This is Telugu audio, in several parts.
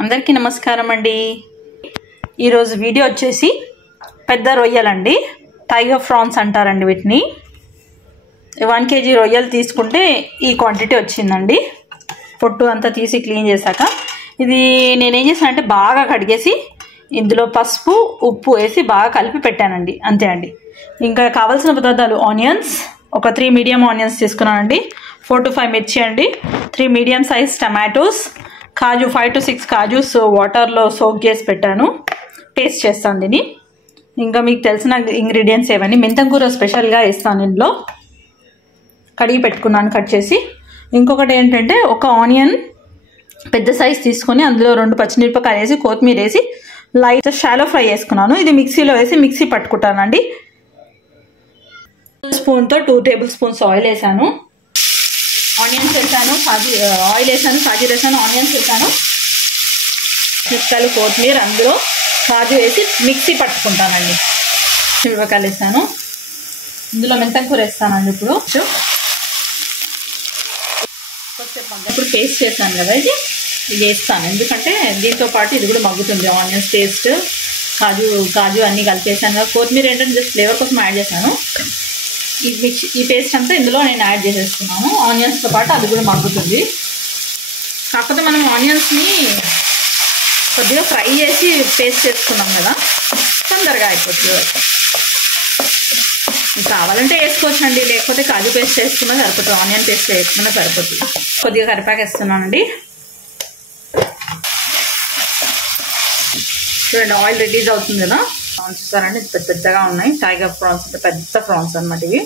అందరికీ నమస్కారం అండి. ఈరోజు వీడియో వచ్చేసి పెద్ద రొయ్యలండి, టైగర్ ఫ్రాన్స్ అంటారండి వీటిని. 1 kg రొయ్యలు తీసుకుంటే ఈ క్వాంటిటీ వచ్చిందండి. పొట్టు అంతా తీసి క్లీన్ చేశాక ఇది నేనేం చేశానంటే బాగా కడిగేసి ఇందులో పసుపు ఉప్పు వేసి బాగా కలిపి పెట్టానండి. అంతే అండి. ఇంకా కావాల్సిన పదార్థాలు ఆనియన్స్, ఒక 3 మీడియం ఆనియన్స్ తీసుకున్నానండి, 4 to 5 మిర్చి అండి, 3 medium size tomatoes, kaju 5 to 6 kajus వాటర్లో సోక్ చేసి పెట్టాను, టేస్ట్ చేస్తాను దీన్ని. ఇంకా మీకు తెలిసిన ఇంగ్రీడియంట్స్ ఏవని, మెంతం కూర స్పెషల్గా వేస్తాను ఇందులో, కడిగి పెట్టుకున్నాను కట్ చేసి. ఇంకొకటి ఏంటంటే ఒక ఆనియన్ పెద్ద సైజ్ తీసుకొని అందులో 2 పచ్చిమిరపకాయలు వేసి కొత్తిమీర వేసి లైట్ షాలో ఫ్రై చేసుకున్నాను. ఇది మిక్సీలో వేసి మిక్సీ పట్టుకుంటానండి. స్పూన్తో 2 టేబుల్ స్పూన్స్ ఆయిల్ వేసాను, ఆనియన్స్ వేసాను, ఆయిల్ వేసాను, కాజు వేసాను, ఆనియన్స్ వేసాను, మిరపకాయలు కొత్తిమీర, అందులో కాజు వేసి మిక్సీ పట్టుకుంటానండి. మిరపకాయలు వేసాను, ఇందులో మెంతం కూర వేస్తానండి. ఇప్పుడు పేస్ట్ చేశాను కదా, ఇది వేస్తాను ఎందుకంటే దీంతో పాటు ఇది కూడా మగ్గుతుంది. ఆనియన్స్ పేస్ట్, కాజు అన్నీ కలిపేసాను కదా. కొత్తిమీర ఏంటంటే జస్ట్ ఫ్లేవర్ కోసం యాడ్ చేశాను. ఈ పేస్ట్ అంతా ఇందులో నేను యాడ్ చేసేస్తున్నాను. ఆనియన్స్తో పాటు అది కూడా మగ్గుతుంది. కాకపోతే మనం ఆనియన్స్ని కొద్దిగా ఫ్రై చేసి పేస్ట్ చేసుకున్నాం కదా, తొందరగా అయిపోతుంది. కావాలంటే వేసుకోవచ్చు అండి, లేకపోతే కాజు పేస్ట్ వేసుకున్నా సరిపోతుంది, ఆనియన్ పేస్ట్ వేసుకున్నా సరిపోతుంది. కొద్దిగా కరివేపాకు వేస్తున్నానండి. చూడండి ఆయిల్ రిలీజ్ అవుతుంది కదా. ప్రాన్స్ చూసారండి పెద్ద పెద్దగా ఉన్నాయి. టైగర్ ప్రాన్స్ అంటే పెద్ద ప్రాన్స్ అనమాట ఇవి.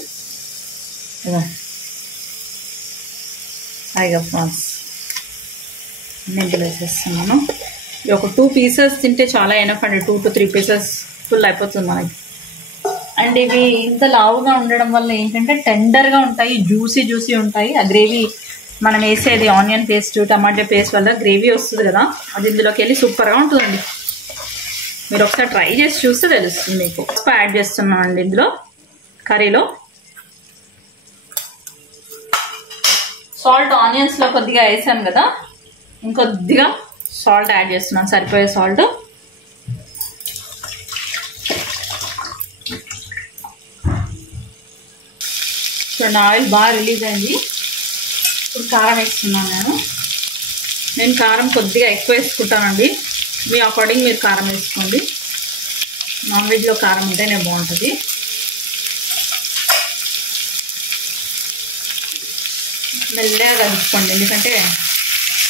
టైగర్ ప్రాన్స్ ఇందులో వేసేస్తున్నాను. ఇది ఒక 2 పీసెస్ తింటే చాలా ఎనఫ్ అండి. 2 to 3 పీసెస్ ఫుల్ అయిపోతుంది మనకి. అండ్ ఇవి ఇంత లావుగా ఉండడం వల్ల ఏంటంటే టెండర్గా ఉంటాయి, జ్యూసీ ఉంటాయి. ఆ గ్రేవీ మనం వేసేది ఆనియన్ పేస్ట్ టమాటా పేస్ట్ వల్ల గ్రేవీ వస్తుంది కదా, అది ఇందులోకి వెళ్ళి సూపర్గా ఉంటుందండి. మీరు ఒకసారి ట్రై చేసి చూస్తే తెలుస్తుంది మీకు. పసుపు యాడ్ చేస్తున్నాను అండి ఇందులో కర్రీలో. సాల్ట్ ఆనియన్స్లో కొద్దిగా వేసాను కదా, ఇంకొద్దిగా సాల్ట్ యాడ్ చేస్తున్నాను, సరిపోయే సాల్ట్. చూడండి ఆయిల్ బాగా రిలీజ్ అయింది. ఇప్పుడు కారం వేస్తున్నాను. నేను కారం కొద్దిగా ఎక్కువ వేసుకుంటానండి, మీ అకార్డింగ్ మీరు కారం వేసుకోండి. నాన్ వెజ్లో కారం ఉంటేనే బాగుంటుంది. మెల్లగా కలుపుకోండి, ఎందుకంటే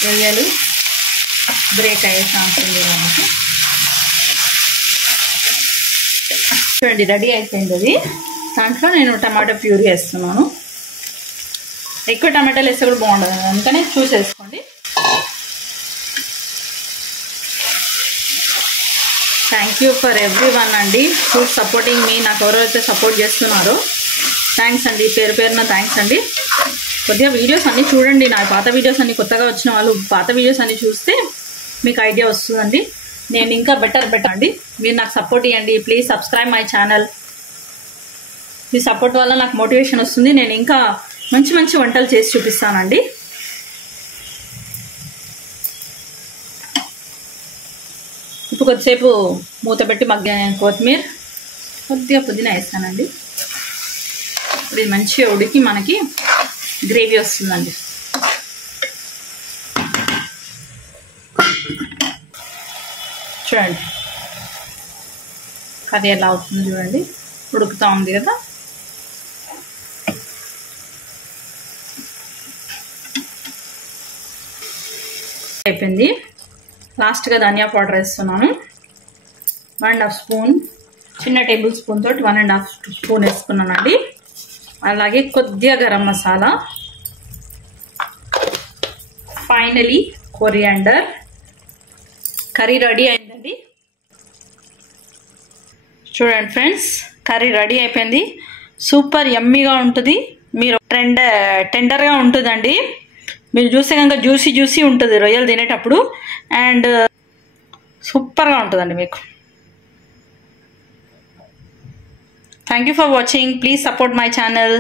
రొయ్యలు బ్రేక్ అయ్యే ఛాన్స్ ఉంది కాబట్టి. చూడండి రెడీ అయిపోయింది అది. దాంట్లో నేను టమాటో ప్యూరీ వేస్తున్నాను. ఎక్కువ టమాటాలు వేస్తే కూడా బాగుంటుంది, అందుకనే చూసేసుకోండి. థ్యాంక్ యూ ఫర్ ఎవ్రీవన్ అండి ఫర్ సపోర్టింగ్ మీ. నాకు ఎవరైతే సపోర్ట్ చేస్తున్నారో థ్యాంక్స్ అండి, పేరు పేరున థ్యాంక్స్ అండి. కొద్దిగా వీడియోస్ అన్నీ చూడండి, నా పాత వీడియోస్ అన్నీ, కొత్తగా వచ్చిన వాళ్ళు పాత వీడియోస్ అన్నీ చూస్తే మీకు ఐడియా వస్తుందండి. నేను ఇంకా బెటర్ అండి. మీరు నాకు సపోర్ట్ ఇవ్వండి, please subscribe my channel. Me support వల్ల నాకు మోటివేషన్ వస్తుంది, నేను ఇంకా మంచి మంచి వంటలు చేసి చూపిస్తానండి. ఇప్పుడు కొద్దిసేపు మూత పెట్టి కొత్తిమీర కొద్దిగా పుదీనా వేస్తానండి. ఇప్పుడు మంచిగా ఉడికి మనకి గ్రేవీ వస్తుందండి. చూడండి కర్రీ ఎలా అవుతుంది చూడండి, ఉడుకుతూ ఉంది కదా. అయిపోయింది. లాస్ట్గా ధనియా పౌడర్ వేస్తున్నాను, 1.5 స్పూన్, చిన్న టేబుల్ స్పూన్ తోటి 1.5 స్పూన్ వేసుకున్నానండి. అలాగే కొద్దిగా garam masala, finally coriander. Curry ready అయిందండి. చూడండి ఫ్రెండ్స్, కర్రీ రెడీ అయిపోయింది. సూపర్ యమ్మీగా ఉంటుంది. మీరు టెండర్గా ఉంటుందండి. మీరు చూస్తే కనుక జ్యూసీ ఉంటుంది రొయ్యలు తినేటప్పుడు, అండ్ సూపర్గా ఉంటుందండి మీకు. Thank you for watching. Please support my channel.